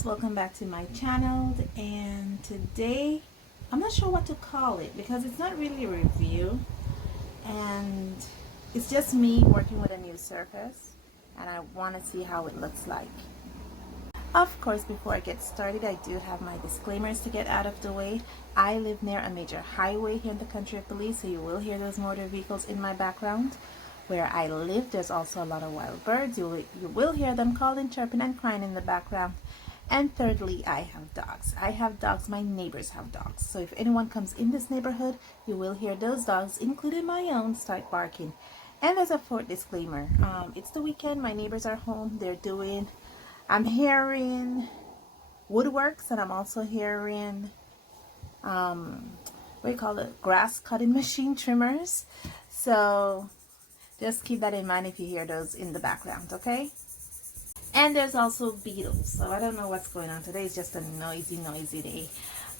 loves, welcome back to my channel. And today I'm not sure what to call it because it's not really a review and it's just me working with a new surface and I want to see how it looks like. Of course, before I get started, I do have my disclaimers to get out of the way. I live near a major highway here in the country of Belize, so you will hear those motor vehicles in my background. Where I live, there's also a lot of wild birds. You will hear them calling, chirping, and crying in the background. And thirdly, I have dogs. I have dogs. My neighbors have dogs. So if anyone comes in this neighborhood, you will hear those dogs, including my own, start barking. And there's a fourth disclaimer. It's the weekend. My neighbors are home. I'm hearing woodworks, and I'm also hearing, grass cutting machine trimmers. So just keep that in mind if you hear those in the background, okay? And there's also beetles, so I don't know what's going on today. It's just a noisy day.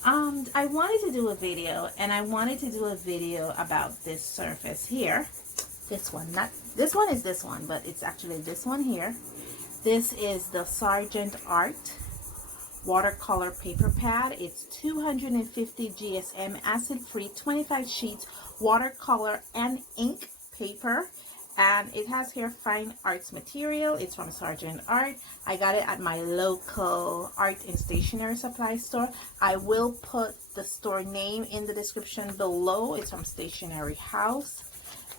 I wanted to do a video, and I wanted to do a video about this surface here. This one, not this one is this one, but it's actually this one here. This is the Sargent Art Watercolor Paper Pad. It's 250 GSM acid-free 25 sheets watercolor and ink paper. And it has here fine arts material. It's from Sargent Art. I got it at my local art and stationery supply store. I will put the store name in the description below. It's from Stationery House.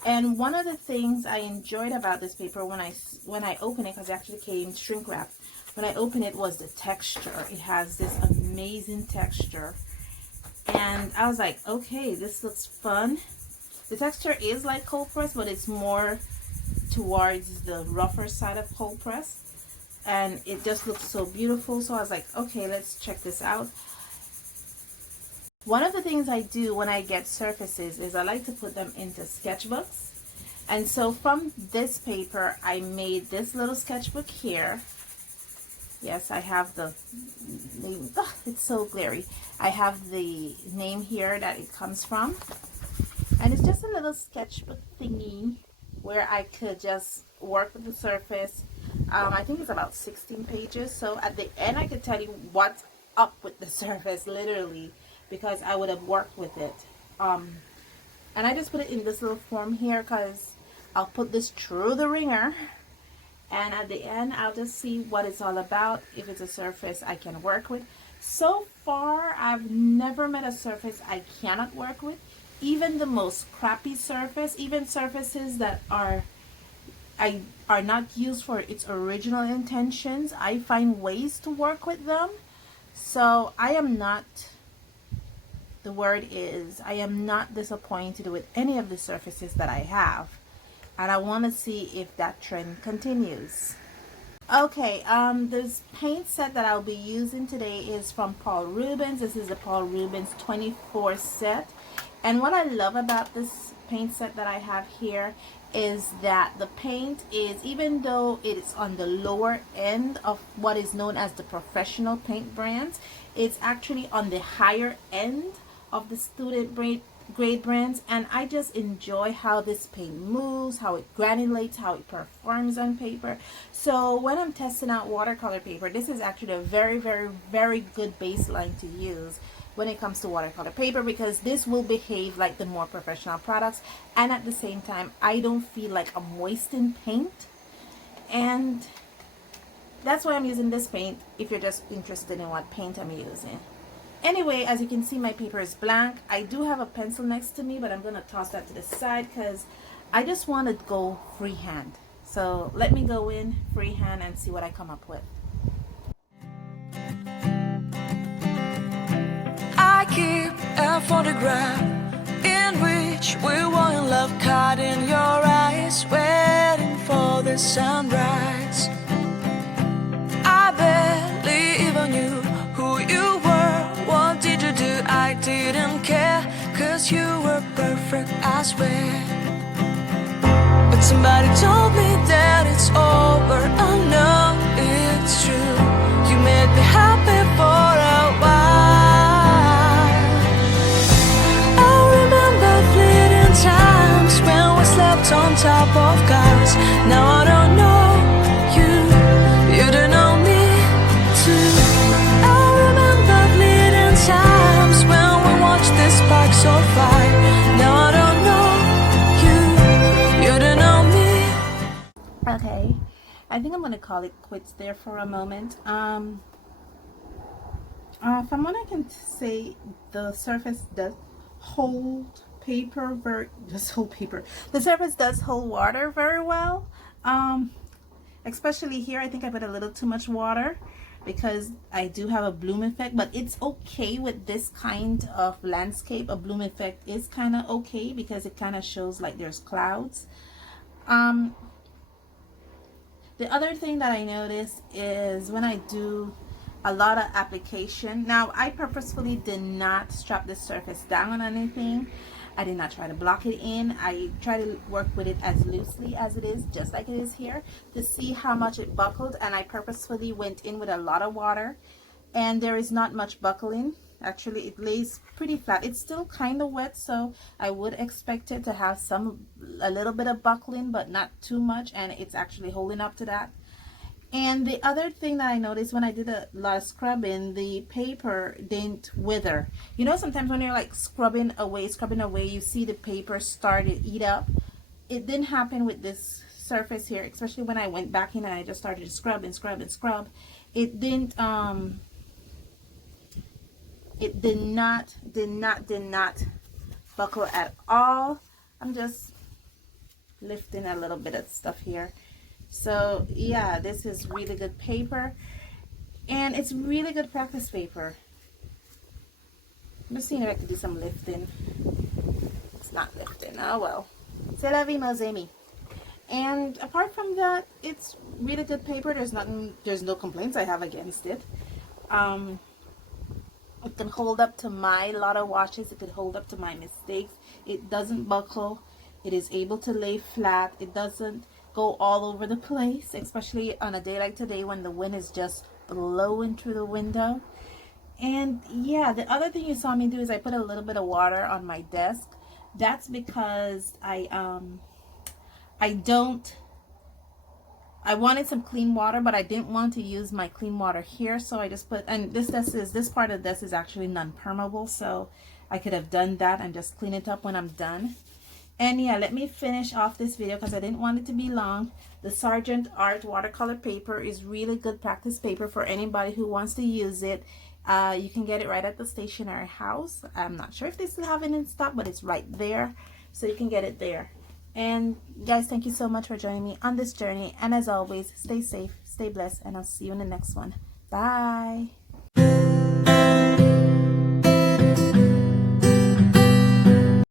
And one of the things I enjoyed about this paper when I opened it, because it actually came shrink wrapped, when I opened it, was the texture. It has this amazing texture. And I was like, okay, this looks fun. The texture is like cold press, but it's more towards the rougher side of cold press. And it just looks so beautiful. So I was like, okay, let's check this out. One of the things I do when I get surfaces is I like to put them into sketchbooks. And so from this paper, I made this little sketchbook here. Yes, I have the name. Oh, it's so glary. I have the name here that it comes from. And it's just a little sketchbook thingy where I could just work with the surface. I think it's about 16 pages. So at the end, I could tell you what's up with the surface, literally, because I would have worked with it. And I just put it in this little form here because I'll put this through the wringer. And at the end, I'll just see what it's all about, if it's a surface I can work with. So far, I've never met a surface I cannot work with. Even the most crappy surface, even surfaces that are not used for its original intentions, I find ways to work with them. So I am not, the word is, I am not disappointed with any of the surfaces that I have. And I want to see if that trend continues. Okay, this paint set that I'll be using today is from Paul Rubens. This is the Paul Rubens 24 set. And what I love about this paint set that I have here is that the paint is, even though it is on the lower end of what is known as the professional paint brands, it's actually on the higher end of the student grade brands. And I just enjoy how this paint moves, how it granulates, how it performs on paper. So when I'm testing out watercolor paper, this is actually a very good baseline to use when it comes to watercolor paper, because this will behave like the more professional products, and at the same time I don't feel like I'm wasting paint. And that's why I'm using this paint, if you're just interested in what paint I'm using. Anyway, as you can see, my paper is blank. I do have a pencil next to me, but I'm gonna toss that to the side because I just want to go freehand. So let me go in freehand and see what I come up with. I keep a photograph in which we were in love, caught in your eyes, waiting for the sunrise. I barely even knew who you were. What did you do? I didn't care, 'cause you were perfect, I swear. But somebody told me that it's over. I know it's true. You made me happy for a while. Times when we slept on top of cars. Now I don't know you, you don't know me too. Okay, I think I'm gonna call it quits there for a moment. From what I can say, the surface does hold paper very, just hold paper. The surface does hold water very well. Especially here, I think I put a little too much water because I do have a bloom effect, but it's okay with this kind of landscape. A bloom effect is kind of okay because it kind of shows like there's clouds. Um, the other thing that I notice is when I do a lot of application. Now, I purposefully did not strap this surface down on anything. I did not try to block it in. I try to work with it as loosely as it is, just like it is here, to see how much it buckled. And I purposefully went in with a lot of water, and there is not much buckling. Actually, it lays pretty flat. It's still kind of wet, so I would expect it to have a little bit of buckling, but not too much, and it's actually holding up to that. And the other thing that I noticed when I did a lot of scrubbing, the paper didn't wither. You know, sometimes when you're like scrubbing away, you see the paper start to eat up. It didn't happen with this surface here, especially when I went back in and I just started to scrub and scrub and scrub. It didn't, it did not buckle at all. I'm just lifting a little bit of stuff here. So yeah, this is really good paper, and it's really good practice paper. I'm just seeing if I can do some lifting. It's not lifting. Oh well. C'est la vie, mes amis. And apart from that, it's really good paper. There's no complaints I have against it. It can hold up to my lot of washes. It could hold up to my mistakes. It doesn't buckle. It is able to lay flat. It doesn't go all over the place, especially on a day like today when the wind is just blowing through the window. And yeah, the other thing you saw me do is I put a little bit of water on my desk. That's because I wanted some clean water, but I didn't want to use my clean water here, so I just put, and this part of the desk is actually non-permeable, so I could have done that and just clean it up when I'm done. And yeah, let me finish off this video because I didn't want it to be long. The Sargent Art Watercolor Paper is really good practice paper for anybody who wants to use it. You can get it right at the stationery house. I'm not sure if they still have it in stock, but it's right there, so you can get it there. And guys, thank you so much for joining me on this journey. And as always, stay safe, stay blessed, and I'll see you in the next one. Bye.